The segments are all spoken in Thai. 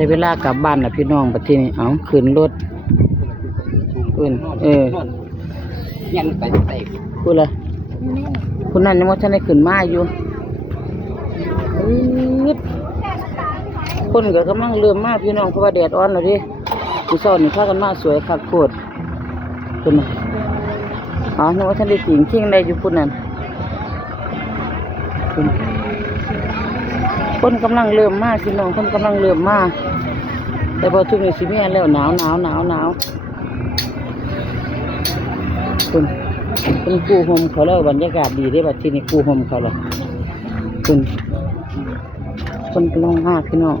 ได้เวลากลับบ้านแล้วพี่น้องบัดทีนี้เอาขึ้นรถขึ้นยันไปใส่พูดละคุณนั่นยังว่าฉันได้ขึ้นมาอยู่คนก็กำลังเริ่มมาพี่น้องเพราะว่าแดดอ่อนแล้วดิผู้สาวนี่พากันมาสวยคักโคตรคุณอ๋อนึกว่าฉันได้กิ่งเคียงได้อยู่คุณนั่นคนกำลังเริ่มมาพี่น้องคนกำลังเริ่มมาแต่พอถึงสิแม่แล้วหนาวคุณปูห่มเขาแล้วบรรยากาศดีได้บัดที่นี่ปูห่มเขาแล้วคนกำลังมาพี่น้อง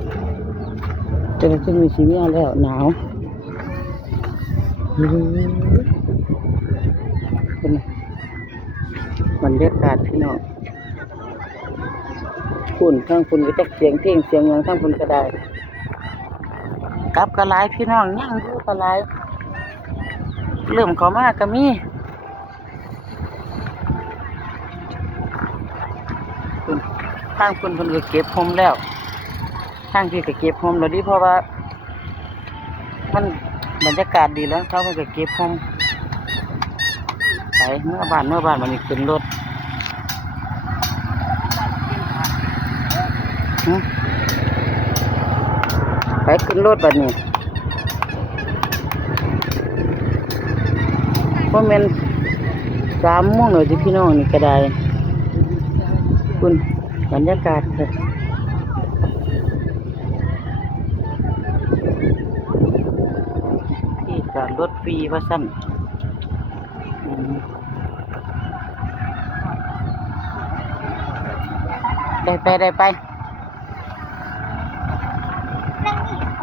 แต่พอถึงสิแม่แล้วหนาวคุณบรรยากาศพี่น้องคุณทั้งคุณก็จะเสียงเที่ยงเสียงอย่างทั้งคุณก็ได้กลับกระไรพี่น้องย่างดูกระไรเริ่มเขามากก็มีคุณทางคุณก็เก็บโฮมแล้วทางที่ก็เก็บโฮมแล้วดิเพราะว่ามันบรรยากาศดีแล้วเขาก็เก็บโฮมไปเมื่อบ้านมันขึ้นรถไปขึ้นรถบัดนี้เพราะมัน3 โมงเลยที่พี่น้องนี่ก็ได้คุณบรรยากาศค่ะที่จอดรถฟรีว่าสั้นได้ไป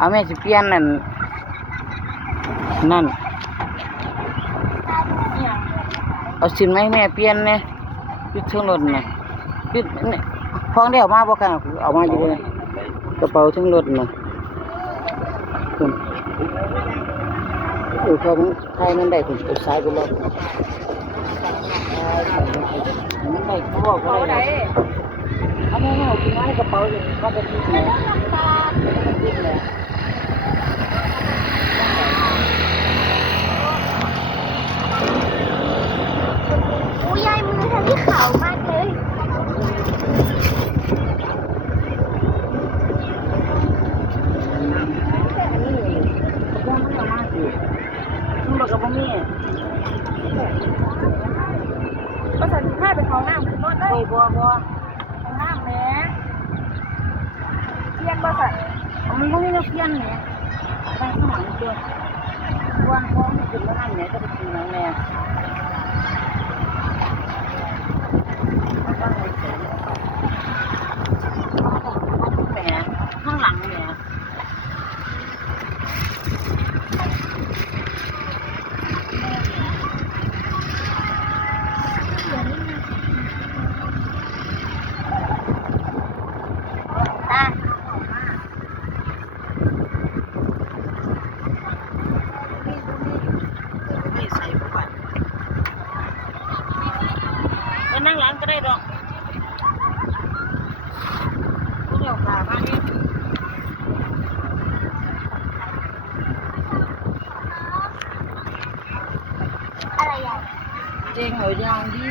เอาแม่สิเปลี่ยนนั่นเอาสินไหมแม่เปลี่ยนเนี่ยยึดทั้งรถน่ะยึดเนี่ยพองได้ออกมาบ่กันเอามาอยู่เลยกระเป๋าทั้งรถน่ะพอมันใครมันได้ถึงตัวซ้ายไปแล้วมันได้เขาบอกว่าอะไรเอาแม่เอาสินไหมกระเป๋าเลยก็ไปทิ้งเลยทิ้งเลยยายมือฉันที่ขาวมากเลยภาษาจีนให้ไปเขาหน้าคุณรถเลยบัวเขาหน้าแม่เพี้ยนภาษามันก็ไม่ได้เพี้ยนเนี่ยไปข้างหลังเดียววางของขึ้นแล้วนั่นเนี่ยจะไปกินแล้วเนี่ยข้างหลังเนี่ยนั่งหลังก็ได้ดอกเดี๋ยวขามาเนี่ยอะไรอย่าง เจงหัวยางดี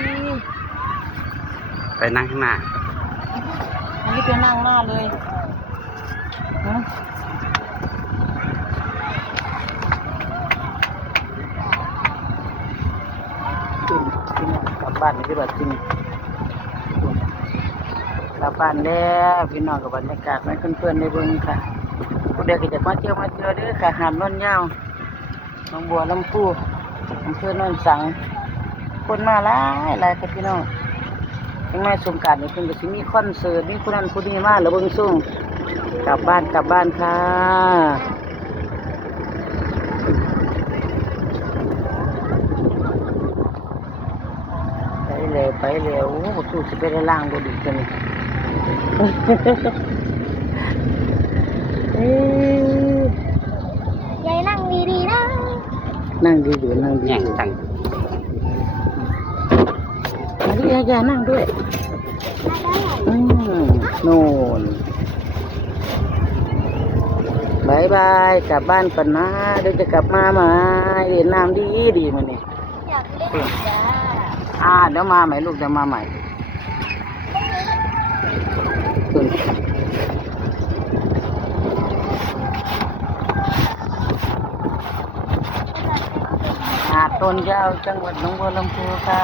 ไปนั่งข้างหน้าอันนี้ไปนั่งหน้าเลยกลับบ้านนี่แบบจริงกลับบ้านแล้วพี่น้องกับบรรยากาศไม่เพื่อนๆในเบื้องค่ะผู้เด็กก็จะมาเที่ยวเด้อค่ะหาดน้นยาวหนองบัวลำพูอำเภอโนนสังคนมาหลายค่ะพี่น้องยังไม่สงกรานต์นี่เพิ่นก็สิมีคอนเสิร์ตมีผู้นั้นผู้นี้มาแล้วเบิ่งซุ่มกลับบ้านค่ะไปเร็วโอ้โหสู้สิไปได้ล่างบ่ดีจังยายนั่งดีๆนะนั่งดีนั่งดีแย่งตังมาดิยายนั่งด้วยโน่น บายบายกลับบ้านก่อนนะเดี๋ยวจะกลับมาใหม่เรียนน้ำดีดีมันนี่ อยากเล่นจ้า เดี๋ยวมาใหม่ลูกเดี๋ยวมาใหม่ขึ้นหาดต้นยาวจังหวัดหนองบัวลำพูค่ะ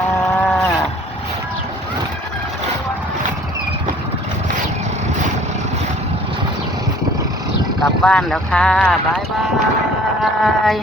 กลับบ้านแล้วค่ะบายบาย